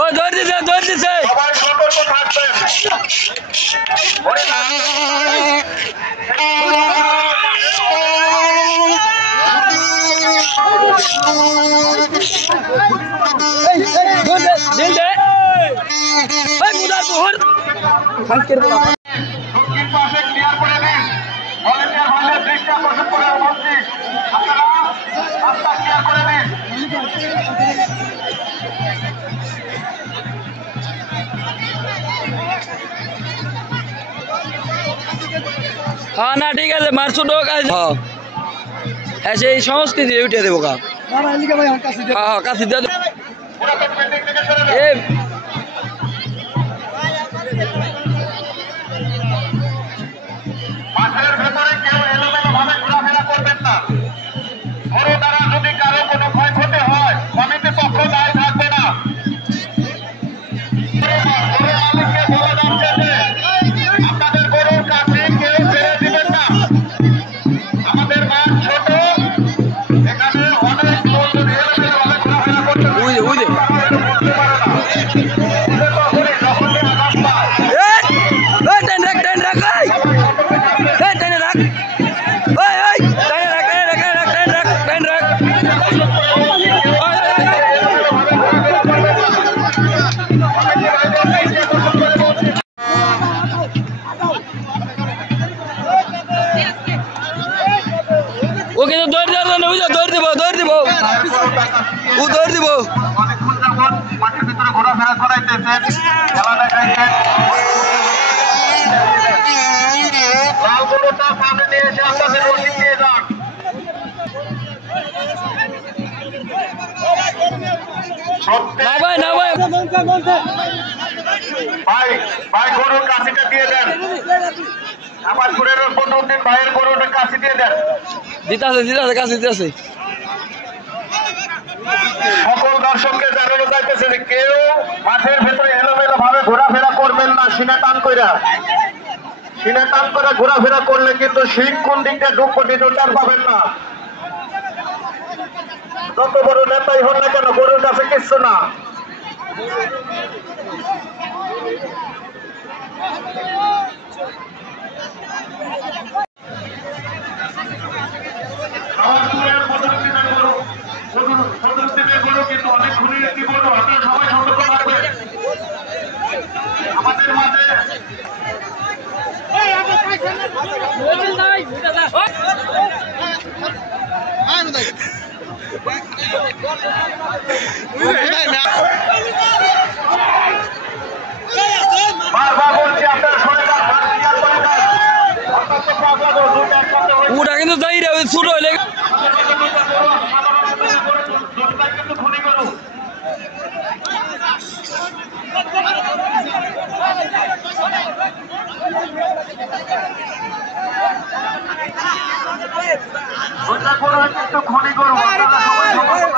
ও ধরে দিছে সবাই সতর্ক থাকবেন। দক্ষিণ পাশে ক্লিয়ার করে দিন। ভলেন্টিয়ার ভাইদের দৃষ্টি আকর্ষণ করে বলছি, আপনারা রাস্তা ক্লিয়ার করে দিন। হ্যাঁ না ঠিক আছে মারছো ঢোক হ্যাঁ সেই সংস্কৃতি উঠে দেবো কা হ্যাঁ কাছে দিয়ে মাঠের ভেতরে কেউ এলোমেলো ভাবে ঘোরাফেরা করবেন না। গরু দ্বারা যদি কারো কোনো ক্ষয়ক্ষতি হয়, কমিটি পক্ষ দায় থাকবে না। গরুর মালিককে বলে যাচ্ছে যে আপনাদের গরুর কাছে কেউ ছেড়ে দিবেন না। আমাদের মাঠ ছোট, এখানে অনেক লোক যদি এলোমেলো ভাবে ঘোরাফেরা করতে ও কিন্তু দৌড় যাবে না বুঝো দৌড় দিব ও দৌড় দিব অনেকক্ষণ যাবৎ মাঠের ভিতরে ঘোরাফেরা করাইতেছেন, খেলা দেখাইছেন। লাল গরুটা সামনে নিয়ে এসে আপনাদের রশিদ দিয়ে যান। না ভাই ভাই গরুর কাছিটা দিয়ে দেন। আমার ঘুরের বদরুদ্দিন ভাইয়ের গরুটা কাছি দিয়ে দেন। দিতাছে কাছে দিতাছে সকল দর্শককে জানানো যাইতেছে যে কেউ মাঠের ভেতরে এলোমেলো ভাবে ঘোরাফেরা করবেন না। সিনে টান করে ঘোরাফেরা করলে কিন্তু শিখ কোন দিকটা ঢুকপটি টোটার পাবেন না। যত বড় নেতাই হন না কেন, গরুর কাছে কিচ্ছু না। কিন্তু অনেক খুনির একটি গরু, আপনারা সবাই সতর্ক থাকবেন। আমাদের মাঝে বারবার বলছি আপনারা সরে যান, ওটা কিন্তু যাই রে ওই ছোট হইলে কিন্তু খুনি গরু। ওটা গরু কিন্তু খুনি গরু, আপনারা সবাই থাকবে না।